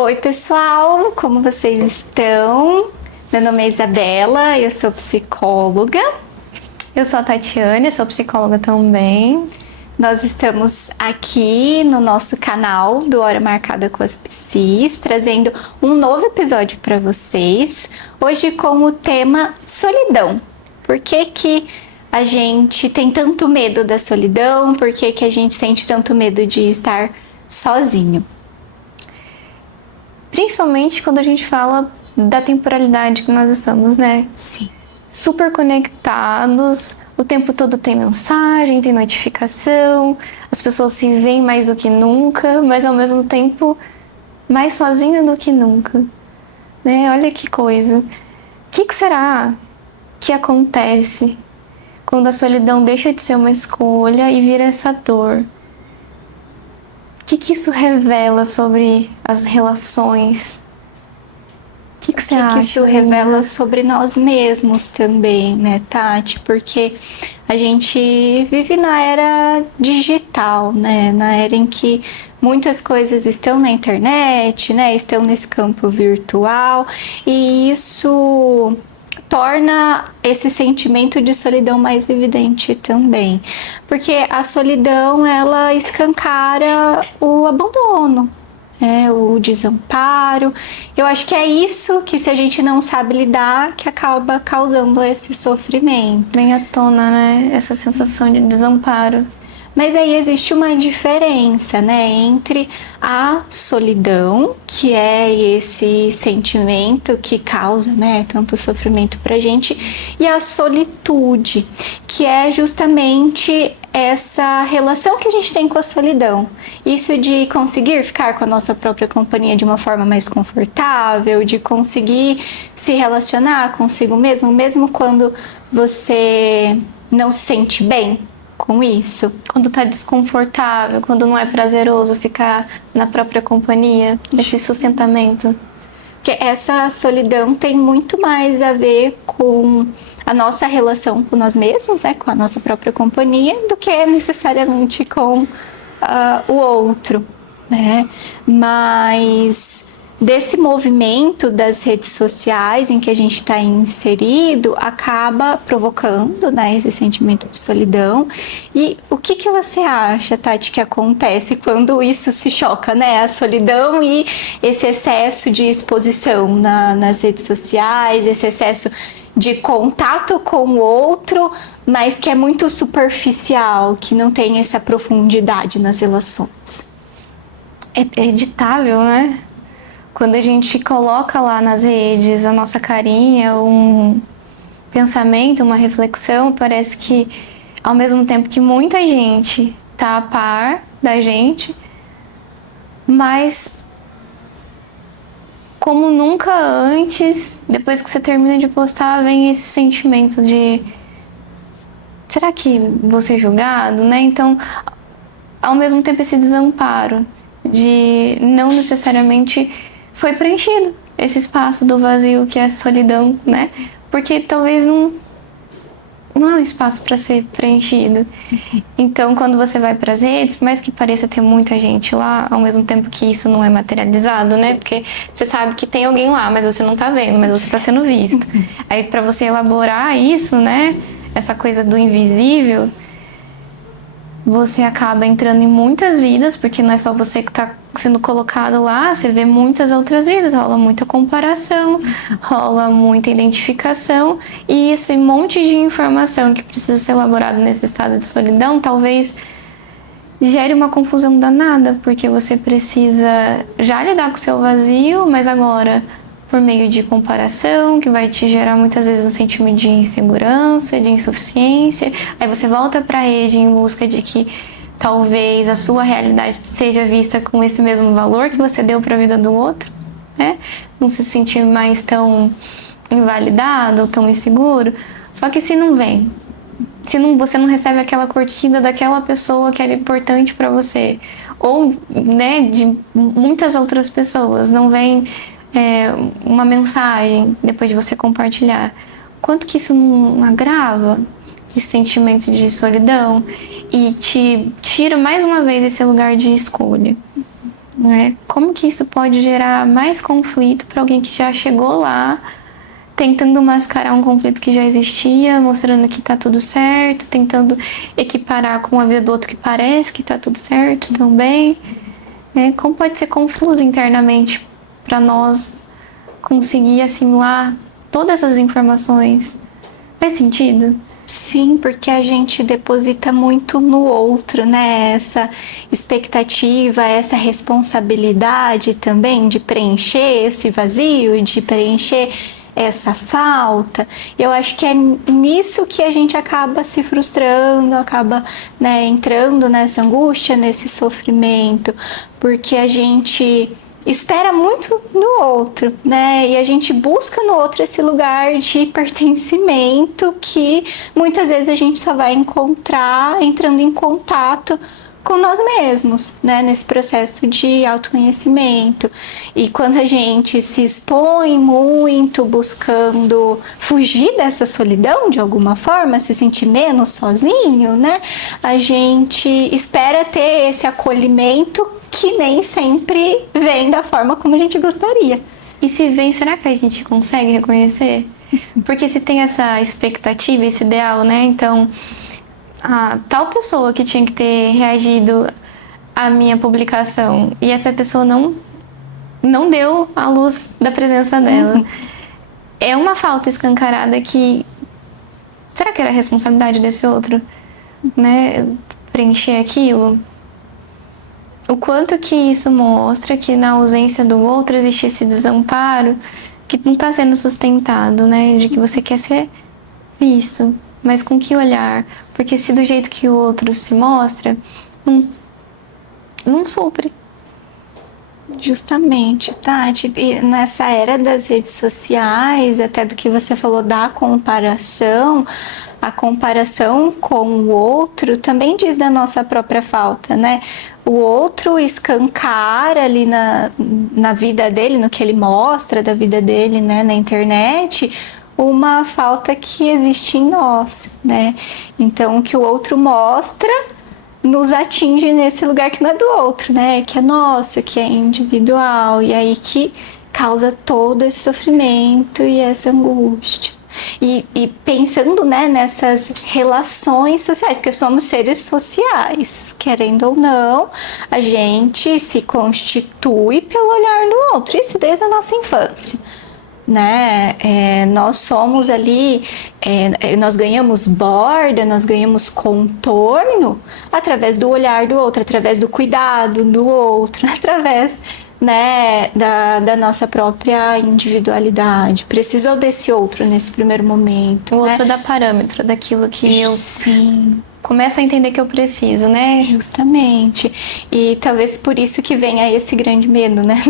Oi, pessoal, como vocês estão? Meu nome é Isabela, eu sou psicóloga. Eu sou a Tatiane, sou psicóloga também. Nós estamos aqui no nosso canal do Hora Marcada com as Psis, trazendo um novo episódio para vocês. Hoje com o tema solidão. Por que a gente tem tanto medo da solidão? Por que a gente sente tanto medo de estar sozinho? Principalmente quando a gente fala da temporalidade que nós estamos, né? Sim. Super conectados, o tempo todo tem mensagem, tem notificação, as pessoas se veem mais do que nunca, mas ao mesmo tempo mais sozinha do que nunca, né? Olha que coisa. O que será que acontece quando a solidão deixa de ser uma escolha e vira essa dor? O que isso revela sobre as relações? O que você acha? Que isso revela sobre nós mesmos também, né, Tati? Porque a gente vive na era digital, né? Na era em que muitas coisas estão na internet, né? Estão nesse campo virtual, e isso torna esse sentimento de solidão mais evidente também. Porque a solidão, ela escancara o abandono, o desamparo. Eu acho que é isso que, se a gente não sabe lidar, que acaba causando esse sofrimento. Vem à tona, né? Essa sensação de desamparo. Mas aí existe uma diferença, né, entre a solidão, que é esse sentimento que causa, né, tanto sofrimento pra gente, e a solitude, que é justamente essa relação que a gente tem com a solidão. Isso de conseguir ficar com a nossa própria companhia de uma forma mais confortável, de conseguir se relacionar consigo mesmo, mesmo quando você não se sente bem com isso. Quando tá desconfortável, quando não é prazeroso ficar na própria companhia, esse sustentamento. Porque essa solidão tem muito mais a ver com a nossa relação com nós mesmos, né, com a nossa própria companhia, do que necessariamente com o outro, né? Mas desse movimento das redes sociais em que a gente está inserido, acaba provocando, né, esse sentimento de solidão. E o que você acha, Tati, que acontece quando isso se choca, né? A solidão e esse excesso de exposição nas redes sociais, esse excesso de contato com o outro, mas que é muito superficial, que não tem essa profundidade nas relações. É editável, né? Quando a gente coloca lá nas redes a nossa carinha, um pensamento, uma reflexão, parece que ao mesmo tempo que muita gente tá a par da gente, mas como nunca antes, depois que você termina de postar, vem esse sentimento de será que vou ser julgado, né? Então, ao mesmo tempo, esse desamparo de não necessariamente foi preenchido esse espaço do vazio que é a solidão, né? Porque talvez não é um espaço para ser preenchido. Então, quando você vai para as redes, por mais que pareça ter muita gente lá, ao mesmo tempo que isso não é materializado, né? Porque você sabe que tem alguém lá, mas você não tá vendo, mas você está sendo visto. Aí, para você elaborar isso, né? Essa coisa do invisível, você acaba entrando em muitas vidas, porque não é só você que está sendo colocado lá, você vê muitas outras vidas, rola muita comparação, rola muita identificação, e esse monte de informação que precisa ser elaborado nesse estado de solidão, talvez gere uma confusão danada, porque você precisa já lidar com o seu vazio, mas agora por meio de comparação, que vai te gerar muitas vezes um sentimento de insegurança, de insuficiência. Aí você volta para a rede em busca de que talvez a sua realidade seja vista com esse mesmo valor que você deu para a vida do outro, né? Não se sentir mais tão invalidado, tão inseguro. Só que se não vem, você não recebe aquela curtida daquela pessoa que era importante para você, ou, né, de muitas outras pessoas, não vem uma mensagem depois de você compartilhar, quanto que isso não agrava esse sentimento de solidão e te tira mais uma vez esse lugar de escolha. né? Como que isso pode gerar mais conflito para alguém que já chegou lá, tentando mascarar um conflito que já existia, mostrando que tá tudo certo, tentando equiparar com a vida do outro que parece que tá tudo certo também, né? Como pode ser confuso internamente para nós conseguir assimilar todas essas informações? Faz sentido? Sim, porque a gente deposita muito no outro, né? Essa expectativa, essa responsabilidade também de preencher esse vazio, de preencher essa falta. Eu acho que é nisso que a gente acaba se frustrando, acaba, né, entrando nessa angústia, nesse sofrimento, porque a gente espera muito no outro, né? E a gente busca no outro esse lugar de pertencimento que muitas vezes a gente só vai encontrar entrando em contato com nós mesmos, né? Nesse processo de autoconhecimento. E quando a gente se expõe muito buscando fugir dessa solidão de alguma forma, se sentir menos sozinho, né? A gente espera ter esse acolhimento que nem sempre vem da forma como a gente gostaria. E se vem, será que a gente consegue reconhecer? Porque se tem essa expectativa, esse ideal, né? Então, a tal pessoa que tinha que ter reagido à minha publicação e essa pessoa não deu a luz da presença dela. É uma falta escancarada que... Será que era a responsabilidade desse outro, né? Preencher aquilo? O quanto que isso mostra que na ausência do outro existe esse desamparo que não está sendo sustentado, né? De que você quer ser visto, mas com que olhar? Porque se do jeito que o outro se mostra, não supre. Justamente, Tati, e nessa era das redes sociais, até do que você falou da comparação, a comparação com o outro também diz da nossa própria falta, né? O outro escancara ali na vida dele, no que ele mostra da vida dele, né, na internet, uma falta que existe em nós, né? Então, o que o outro mostra nos atinge nesse lugar que não é do outro, né? Que é nosso, que é individual, e aí que causa todo esse sofrimento e essa angústia. E pensando, né, nessas relações sociais, porque somos seres sociais, querendo ou não, a gente se constitui pelo olhar do outro, isso desde a nossa infância. Né? Nós somos ali, nós ganhamos borda, nós ganhamos contorno através do olhar do outro, através do cuidado do outro, através, né, da nossa própria individualidade. Precisou desse outro nesse primeiro momento. O né? outro dá parâmetro daquilo que eu Sim. começo a entender que eu preciso, né? Justamente. E talvez por isso que venha esse grande medo, né,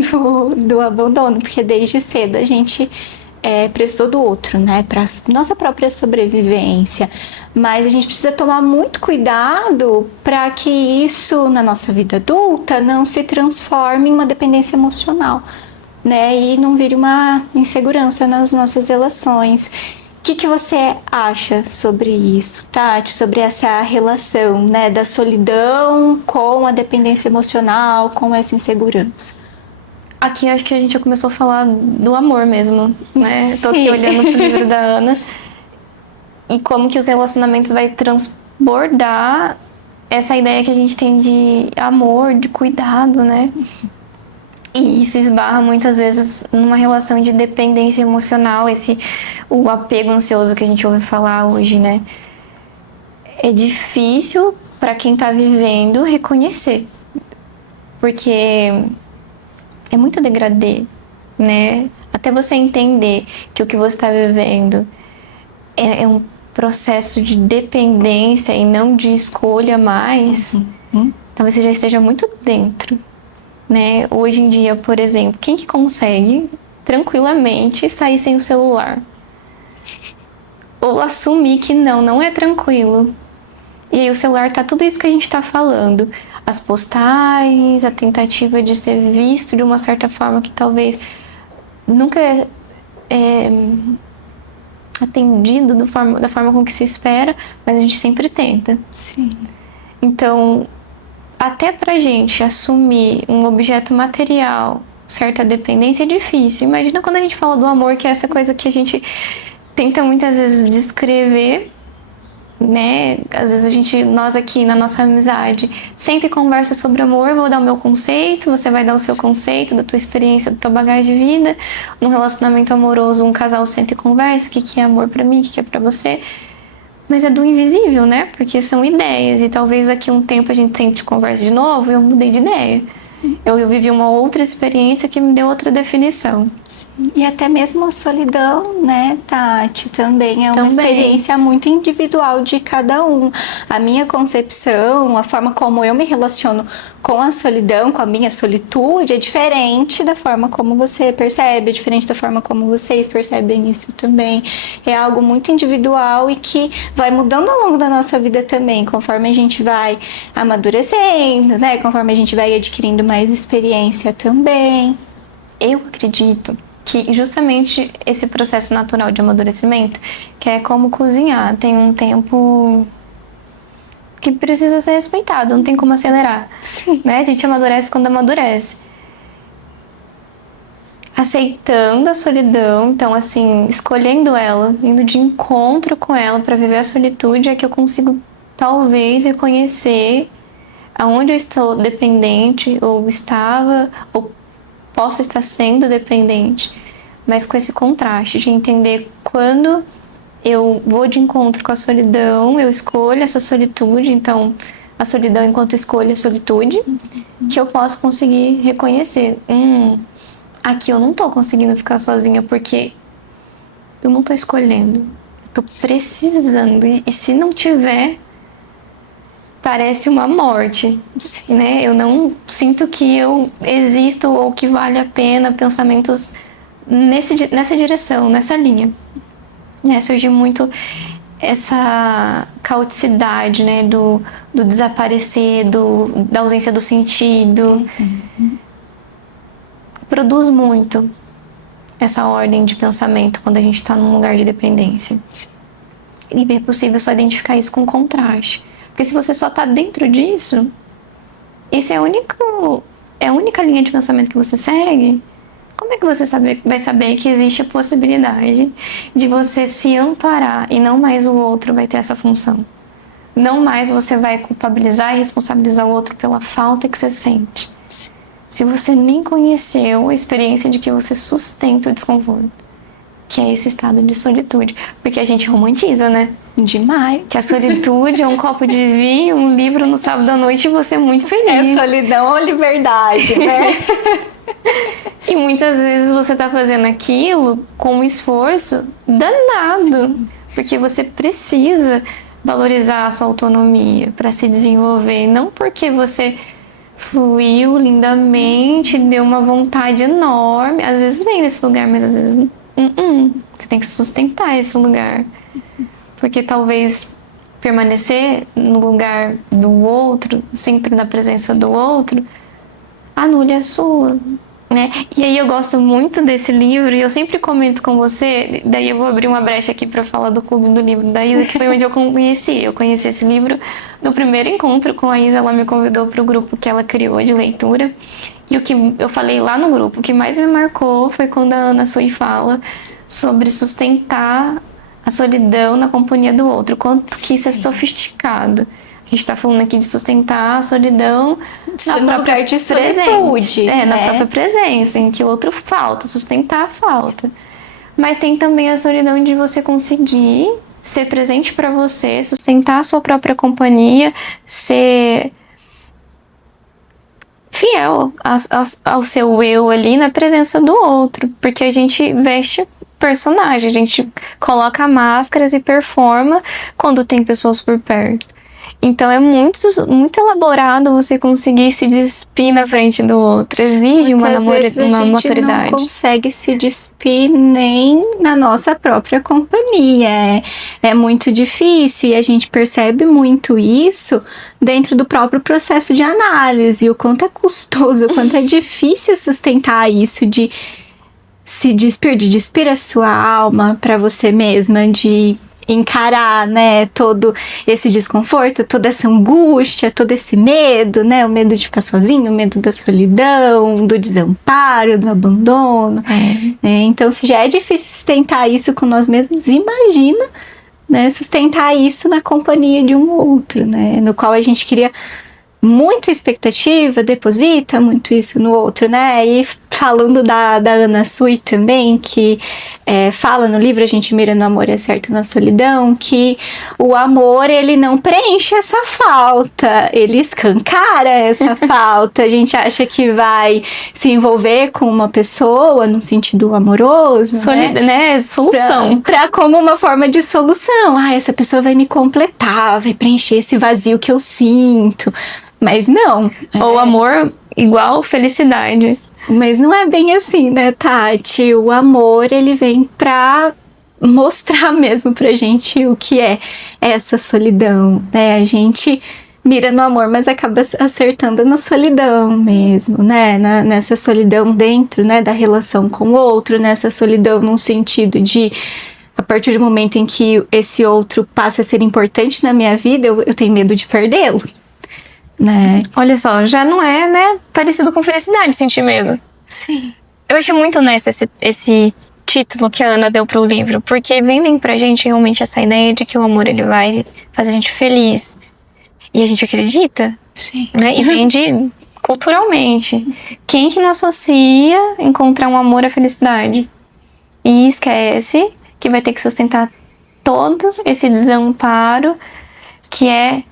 do abandono, porque desde cedo a gente prestou do outro, né, para nossa própria sobrevivência. Mas a gente precisa tomar muito cuidado para que isso, na nossa vida adulta, não se transforme em uma dependência emocional, né, e não vire uma insegurança nas nossas relações. O que você acha sobre isso, Tati? Sobre essa relação, né, da solidão com a dependência emocional, com essa insegurança? Aqui acho que a gente já começou a falar do amor mesmo, né? Sim. Tô aqui olhando pro livro da Ana e como que os relacionamentos vai transbordar essa ideia que a gente tem de amor, de cuidado, né? E isso esbarra muitas vezes numa relação de dependência emocional, o apego ansioso que a gente ouve falar hoje, né? É difícil para quem tá vivendo reconhecer, porque é muito degradê, né? Até você entender que o que você está vivendo é um processo de dependência e não de escolha mais, talvez você já esteja muito dentro. Né? Hoje em dia, por exemplo, quem que consegue tranquilamente sair sem o celular? Ou assumir que não é tranquilo. E aí o celular tá tudo isso que a gente tá falando. As postagens, a tentativa de ser visto de uma certa forma que talvez nunca é atendido da forma com que se espera, mas a gente sempre tenta. Sim. Então, até pra gente assumir um objeto material, certa dependência, é difícil. Imagina quando a gente fala do amor, que é essa coisa que a gente tenta muitas vezes descrever, né? Às vezes nós aqui na nossa amizade, senta e conversa sobre amor, eu vou dar o meu conceito, você vai dar o seu conceito, da tua experiência, da tua bagagem de vida. Num relacionamento amoroso, um casal senta e conversa, o que é amor pra mim, o que é pra você. Mas é do invisível, né? Porque são ideias, e talvez daqui a um tempo a gente sente e conversa de novo e eu mudei de ideia. Eu vivi uma outra experiência que me deu outra definição. Sim. E até mesmo a solidão, né, Tati, também é uma experiência muito individual de cada um. A minha concepção, a forma como eu me relaciono com a solidão, com a minha solitude, é diferente da forma como você percebe, é diferente da forma como vocês percebem isso também. É algo muito individual e que vai mudando ao longo da nossa vida também, conforme a gente vai amadurecendo, né, conforme a gente vai adquirindo mais experiência também. Eu acredito que justamente esse processo natural de amadurecimento, que é como cozinhar, tem um tempo que precisa ser respeitado, não tem como acelerar. Sim. Né? A gente amadurece quando amadurece. Aceitando a solidão, então assim, escolhendo ela, indo de encontro com ela para viver a solitude, é que eu consigo talvez reconhecer aonde eu estou dependente, ou estava, ou posso estar sendo dependente, mas com esse contraste de entender quando eu vou de encontro com a solidão, eu escolho essa solitude, então a solidão enquanto escolho a solitude, que eu posso conseguir reconhecer. Aqui eu não tô conseguindo ficar sozinha porque eu não tô escolhendo, eu tô precisando, e se não tiver, parece uma morte, né? Eu não sinto que eu existo ou que vale a pena pensamentos nessa direção, nessa linha. Surgiu muito essa caoticidade, né? Do desaparecer, da ausência do sentido. Produz muito essa ordem de pensamento quando a gente está num lugar de dependência. E é possível só identificar isso com contraste. Porque se você só tá dentro disso, isso é a única linha de pensamento que você segue, como é que você vai saber que existe a possibilidade de você se amparar e não mais o outro vai ter essa função? Não mais você vai culpabilizar e responsabilizar o outro pela falta que você sente. Se você nem conheceu a experiência de que você sustenta o desconforto, que é esse estado de solitude. Porque a gente romantiza, né? Demais. Que a solitude é um copo de vinho, um livro no sábado à noite e você é muito feliz. É solidão ou liberdade, né? E muitas vezes você tá fazendo aquilo com um esforço danado. Sim. Porque você precisa valorizar a sua autonomia para se desenvolver. Não porque você fluiu lindamente, deu uma vontade enorme. Às vezes vem desse lugar, mas às vezes não. Você tem que sustentar esse lugar. Porque talvez permanecer no lugar do outro, sempre na presença do outro, anule a sua, né? E aí eu gosto muito desse livro e eu sempre comento com você, daí eu vou abrir uma brecha aqui para falar do Clube do Livro da Isa, que foi onde eu conheci. Eu conheci esse livro no primeiro encontro com a Isa, ela me convidou para o grupo que ela criou de leitura. E o que eu falei lá no grupo, o que mais me marcou foi quando a Ana Sui fala sobre sustentar a solidão na companhia do outro, quanto que isso é sofisticado. A gente está falando aqui de sustentar a solidão na própria solitude, né? Na própria presença, em que o outro falta, sustentar a falta. Mas tem também a solidão de você conseguir ser presente para você, sustentar a sua própria companhia, ser fiel ao seu eu ali na presença do outro, porque a gente veste personagem, a gente coloca máscaras e performa quando tem pessoas por perto. Então é muito elaborado você conseguir se despir na frente do outro. Exige uma maturidade. A gente não consegue se despir nem na nossa própria companhia. É muito difícil e a gente percebe muito isso dentro do próprio processo de análise. O quanto é custoso, o quanto é difícil sustentar isso de se despir, de despir a sua alma para você mesma, de encarar, né, todo esse desconforto, toda essa angústia, todo esse medo, né, o medo de ficar sozinho, o medo da solidão, do desamparo, do abandono. Então, se já é difícil sustentar isso com nós mesmos, imagina, né, sustentar isso na companhia de um outro, né, no qual a gente cria muita expectativa, deposita muito isso no outro, né? E falando da Anna Sui também, que fala no livro A Gente Mira no Amor e Acerta na Solidão, que o amor, ele não preenche essa falta, ele escancara essa falta. A gente acha que vai se envolver com uma pessoa num sentido amoroso, né? Solução. Pra como uma forma de solução. Essa pessoa vai me completar, vai preencher esse vazio que eu sinto. Mas não. Ou amor igual felicidade. Mas não é bem assim, né, Tati? O amor, ele vem pra mostrar mesmo pra gente o que é essa solidão, né? A gente mira no amor, mas acaba acertando na solidão mesmo, né? Nessa solidão dentro, né, da relação com o outro, nessa solidão num sentido de, a partir do momento em que esse outro passa a ser importante na minha vida, eu tenho medo de perdê-lo. Né? Olha só, já não é, né, parecido com felicidade sentir medo. Sim. Eu achei muito honesto esse título que a Ana deu pro livro, porque vendem pra gente realmente essa ideia de que o amor, ele vai fazer a gente feliz. E a gente acredita. Sim. Né? E vende culturalmente. Quem que não associa encontrar um amor à felicidade? E esquece que vai ter que sustentar todo esse desamparo que é,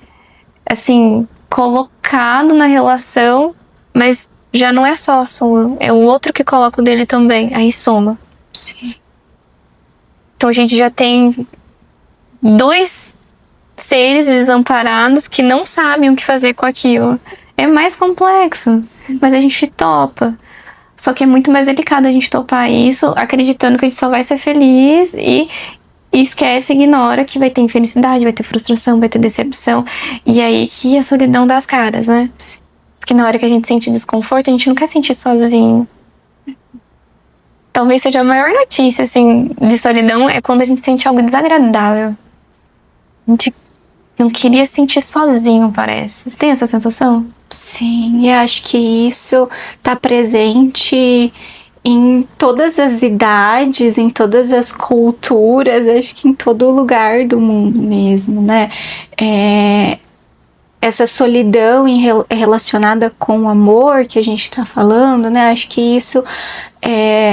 assim, colocado na relação, mas já não é só a sua, é o outro que coloca o dele também, aí soma. Sim. Então a gente já tem 2 seres desamparados que não sabem o que fazer com aquilo. É mais complexo, mas a gente topa. Só que é muito mais delicado a gente topar isso, acreditando que a gente só vai ser feliz e esquece, ignora que vai ter infelicidade, vai ter frustração, vai ter decepção. E aí que a solidão dá as caras, né? Porque na hora que a gente sente desconforto, a gente não quer sentir sozinho. Talvez seja a maior notícia, assim, de solidão é quando a gente sente algo desagradável. A gente não queria sentir sozinho, parece. Você tem essa sensação? Sim, e acho que isso tá presente em todas as idades, em todas as culturas, acho que em todo lugar do mundo mesmo, né? Essa solidão relacionada com o amor que a gente tá falando, né? Acho que isso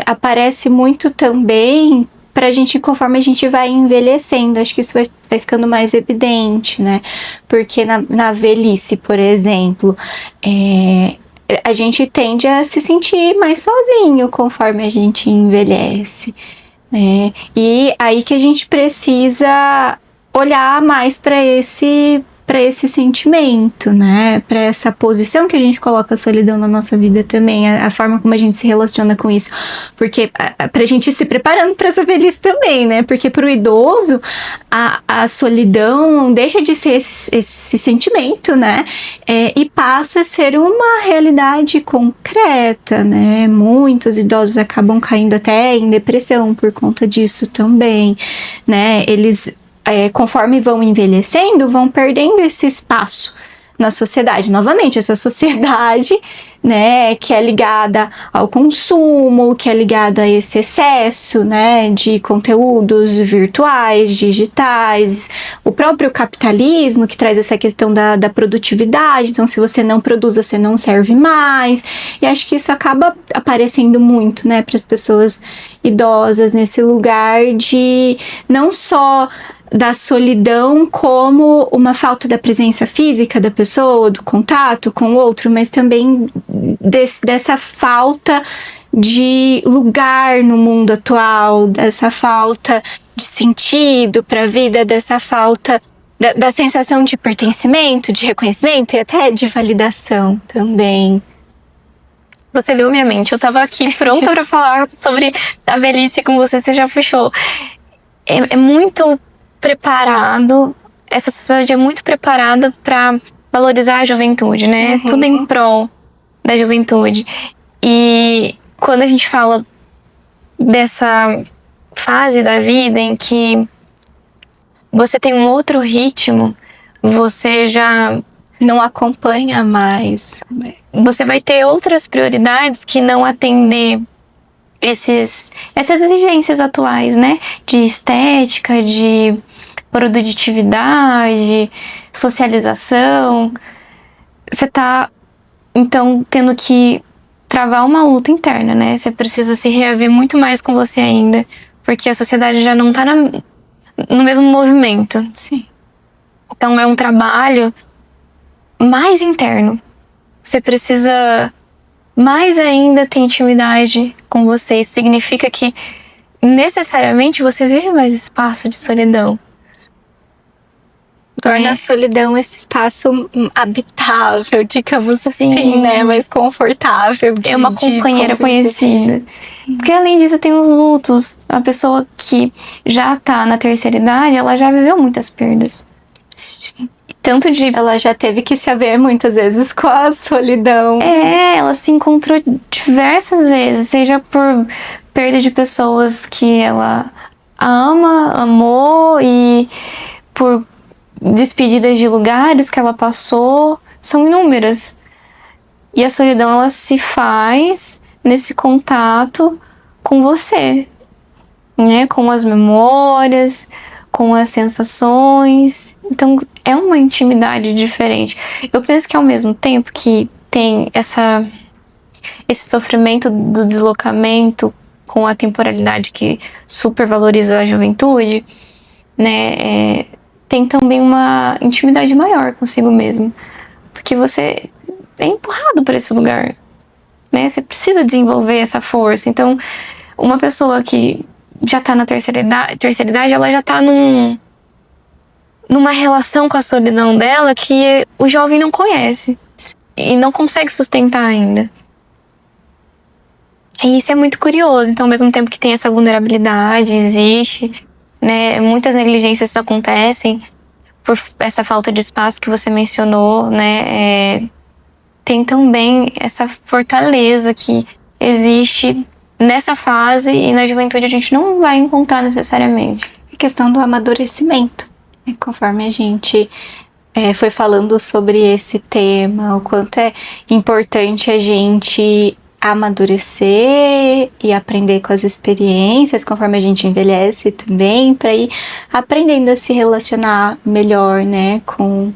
aparece muito também pra gente, conforme a gente vai envelhecendo. Acho que isso vai ficando mais evidente, né? Porque na velhice, por exemplo, a gente tende a se sentir mais sozinho conforme a gente envelhece, né? E aí que a gente precisa olhar mais para esse sentimento, né? Para essa posição que a gente coloca a solidão na nossa vida também, a forma como a gente se relaciona com isso. Porque pra gente ir se preparando para essa velhice também, né? Porque pro idoso, a solidão deixa de ser esse sentimento, né? E passa a ser uma realidade concreta, né? Muitos idosos acabam caindo até em depressão por conta disso também, né? Eles conforme vão envelhecendo, vão perdendo esse espaço na sociedade. Novamente, essa sociedade, né, que é ligada ao consumo, que é ligada a esse excesso, né, de conteúdos virtuais, digitais, o próprio capitalismo, que traz essa questão da produtividade. Então, se você não produz, você não serve mais. E acho que isso acaba aparecendo muito, né, para as pessoas idosas, nesse lugar de não só da solidão como uma falta da presença física da pessoa, do contato com o outro, mas também dessa falta de lugar no mundo atual, dessa falta de sentido para a vida, dessa falta da sensação de pertencimento, de reconhecimento e até de validação também. Você leu minha mente, eu tava aqui pronta para falar sobre a velhice com você já puxou. É muito preparado, essa sociedade é muito preparada para valorizar a juventude, né? Uhum. Tudo em prol da juventude. E quando a gente fala dessa fase da vida em que você tem um outro ritmo, você já não acompanha mais. Você vai ter outras prioridades que não atender essas exigências atuais, né? De estética, de produtividade, socialização. Você tá, então, tendo que travar uma luta interna, né? Você precisa se reaver muito mais com você ainda, porque a sociedade já não tá no mesmo movimento. Sim. Então é um trabalho mais interno. Você precisa mais ainda ter intimidade com você. Isso significa que necessariamente você vive mais espaço de solidão. Torna a solidão esse espaço habitável, digamos Sim. assim, né? Mais confortável. É uma companheira conhecida. Sim. Porque além disso tem os lutos. A pessoa que já tá na terceira idade, ela já viveu muitas perdas. Sim. Tanto de... Ela já teve que se haver muitas vezes com a solidão. Ela se encontrou diversas vezes, seja por perda de pessoas que ela amou, e por despedidas de lugares que ela passou. São inúmeras. E a solidão, ela se faz nesse contato com você, né? Com as memórias, com as sensações. Então, é uma intimidade diferente. Eu penso que ao mesmo tempo que tem esse sofrimento do deslocamento com a temporalidade que supervaloriza a juventude, né? Tem também uma intimidade maior consigo mesmo. Porque você é empurrado para esse lugar, né? Você precisa desenvolver essa força. Então, uma pessoa que já tá na terceira idade, ela já tá numa relação com a solidão dela que o jovem não conhece e não consegue sustentar ainda. E isso é muito curioso. Então, ao mesmo tempo que tem essa vulnerabilidade, existe, né? Muitas negligências acontecem por essa falta de espaço que você mencionou, né? Tem também essa fortaleza que existe nessa fase, e na juventude a gente não vai encontrar necessariamente. A questão do amadurecimento, né? Conforme a gente foi falando sobre esse tema, o quanto é importante a gente amadurecer e aprender com as experiências conforme a gente envelhece também, para ir aprendendo a se relacionar melhor, né, com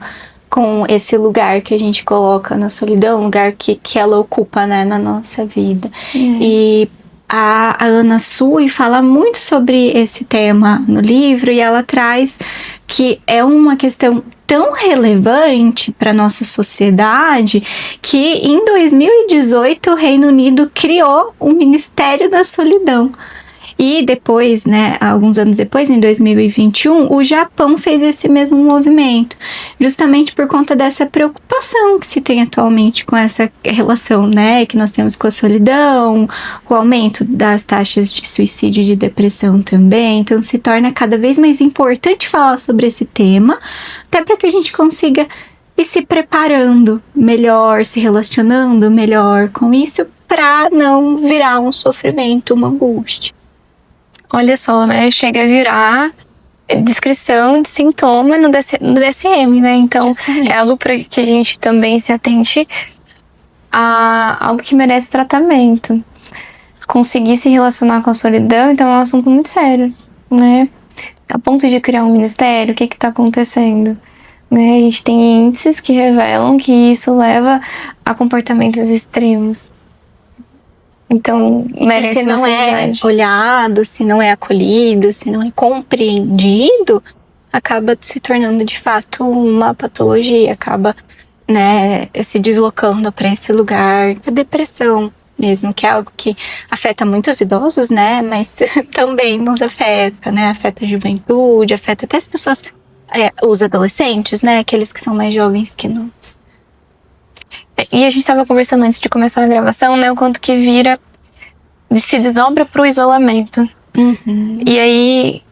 esse lugar que a gente coloca na solidão, lugar que ela ocupa, né, na nossa vida. E a Ana Sui fala muito sobre esse tema no livro, e ela traz que é uma questão tão relevante para nossa sociedade que em 2018 o Reino Unido criou o Ministério da Solidão. E depois, né, alguns anos depois, em 2021, o Japão fez esse mesmo movimento, justamente por conta dessa preocupação que se tem atualmente com essa relação, né, que nós temos com a solidão, o aumento das taxas de suicídio e de depressão também. Então se torna cada vez mais importante falar sobre esse tema, até para que a gente consiga ir se preparando melhor, se relacionando melhor com isso, para não virar um sofrimento, uma angústia. Olha só, né? Chega a virar descrição de sintoma no DSM, né? Então, é algo para que a gente também se atente a algo que merece tratamento. Conseguir se relacionar com a solidão, então, é um assunto muito sério, né? A ponto de criar um ministério, o que está acontecendo? Né? A gente tem índices que revelam que isso leva a comportamentos extremos. Então, merece se não é olhado, se não é acolhido, se não é compreendido, acaba se tornando de fato uma patologia, acaba, né, se deslocando para esse lugar da depressão mesmo, que é algo que afeta muitos idosos, né, mas também nos afeta, né, afeta a juventude, afeta até as pessoas, os adolescentes, né, aqueles que são mais jovens que nós. E a gente estava conversando antes de começar a gravação, né, o quanto que se desdobra pro isolamento. Uhum. E aí,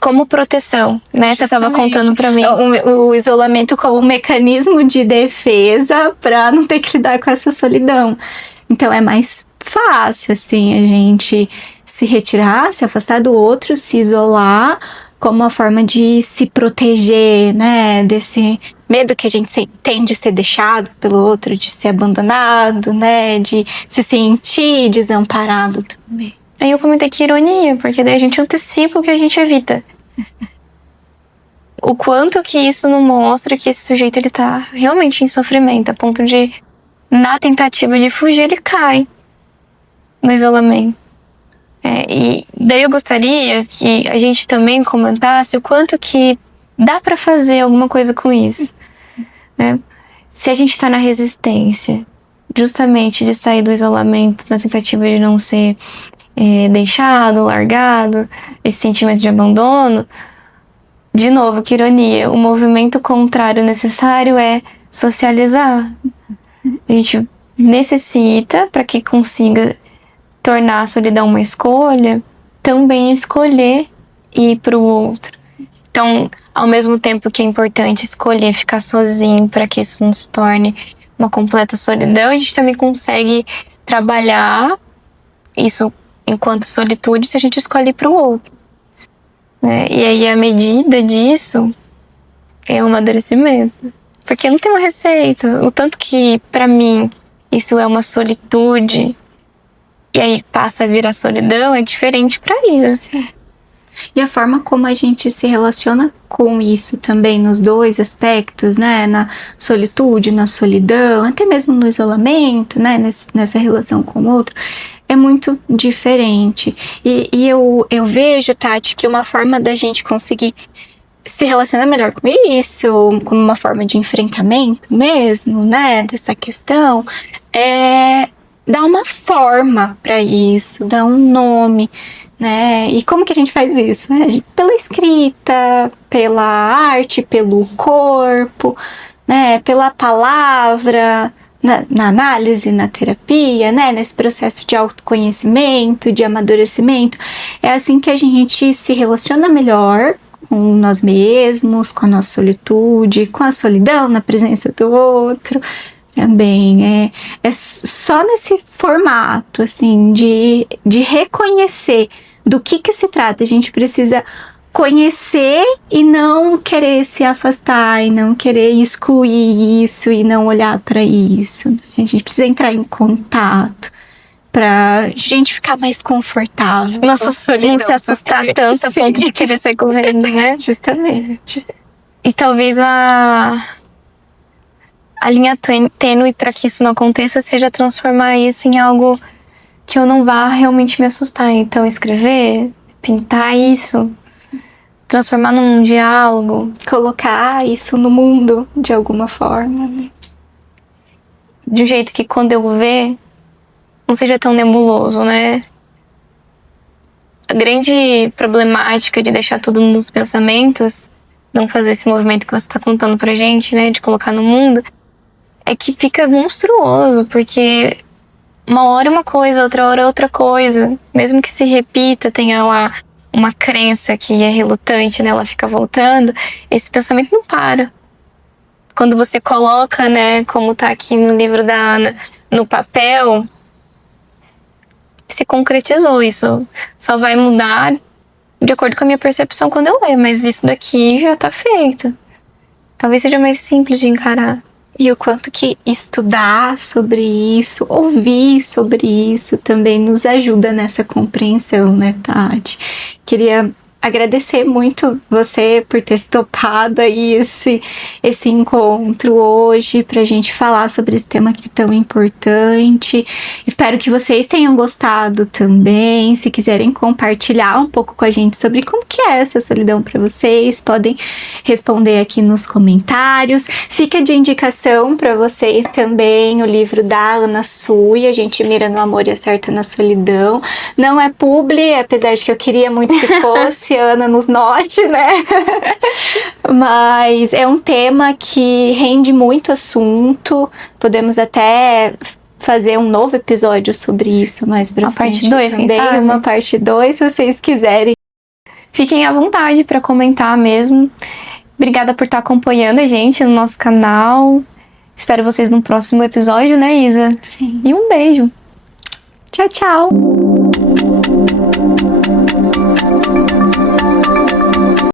como proteção, né, você estava contando para mim. O isolamento como um mecanismo de defesa para não ter que lidar com essa solidão. Então é mais fácil, assim, a gente se retirar, se afastar do outro, se isolar, como uma forma de se proteger, né, desse medo que a gente tem de ser deixado pelo outro, de ser abandonado, né, de se sentir desamparado também. Aí eu comentei que ironia, porque daí a gente antecipa o que a gente evita. O quanto que isso não mostra que esse sujeito ele tá realmente em sofrimento, a ponto de, na tentativa de fugir, ele cai no isolamento. E daí eu gostaria que a gente também comentasse o quanto que dá pra fazer alguma coisa com isso, né? Se a gente tá na resistência, justamente de sair do isolamento, na tentativa de não ser deixado, largado, esse sentimento de abandono, de novo, que ironia, o movimento contrário necessário é socializar. A gente necessita, para que consiga tornar a solidão uma escolha, também escolher ir para o outro. Então, ao mesmo tempo que é importante escolher ficar sozinho para que isso não se torne uma completa solidão, a gente também consegue trabalhar isso enquanto solitude se a gente escolhe ir para o outro. Né? E aí a medida disso é o amadurecimento. Porque não tem uma receita. O tanto que, para mim, isso é uma solitude e aí passa a virar solidão é diferente pra Isa. Sim. E a forma como a gente se relaciona com isso também nos dois aspectos, né? Na solitude, na solidão, até mesmo no isolamento, né? Nessa relação com o outro, é muito diferente. E eu vejo, Tati, que uma forma da gente conseguir se relacionar melhor com isso, como uma forma de enfrentamento mesmo, né? Dessa questão, é dar uma forma para isso, dar um nome, né? E como que a gente faz isso, né? Pela escrita, pela arte, pelo corpo, né? Pela palavra, na análise, na terapia, né? Nesse processo de autoconhecimento, de amadurecimento. É assim que a gente se relaciona melhor com nós mesmos, com a nossa solitude, com a solidão na presença do outro. Também é só nesse formato, assim, de reconhecer do que se trata. A gente precisa conhecer e não querer se afastar, e não querer excluir isso, e não olhar para isso. Né? A gente precisa entrar em contato pra gente ficar mais confortável. Nossa, não se assustar tanto a ponto de querer sair correndo, né? Justamente. E talvez a linha tênue para que isso não aconteça seja transformar isso em algo que eu não vá realmente me assustar. Então, escrever, pintar isso, transformar num diálogo. Colocar isso no mundo de alguma forma, né? De um jeito que quando eu ver, não seja tão nebuloso, né? A grande problemática de deixar tudo nos pensamentos, não fazer esse movimento que você está contando pra gente, né? De colocar no mundo, é que fica monstruoso, porque uma hora é uma coisa, outra hora é outra coisa. Mesmo que se repita, tenha lá uma crença que é relutante, né? Ela fica voltando, esse pensamento não para. Quando você coloca, né, como tá aqui no livro da Ana, no papel, se concretizou. Isso só vai mudar de acordo com a minha percepção quando eu ler, mas isso daqui já tá feito. Talvez seja mais simples de encarar. E o quanto que estudar sobre isso, ouvir sobre isso também nos ajuda nessa compreensão, né, Tati? Queria agradecer muito você por ter topado aí esse encontro hoje pra gente falar sobre esse tema que é tão importante. Espero que vocês tenham gostado também. Se quiserem compartilhar um pouco com a gente sobre como que é essa solidão pra vocês, podem responder aqui nos comentários. Fica de indicação pra vocês também o livro da Ana Sui, A Gente Mira no Amor e Acerta na Solidão. Não é publi, apesar de que eu queria muito que fosse, Ana nos note, né? Mas é um tema que rende muito assunto. Podemos até fazer um novo episódio sobre isso mais pra frente. Parte 2, quem sabe? Uma parte 2, se vocês quiserem. Fiquem à vontade para comentar mesmo. Obrigada por estar acompanhando a gente no nosso canal. Espero vocês no próximo episódio, né, Isa? Sim. E um beijo. Tchau, tchau!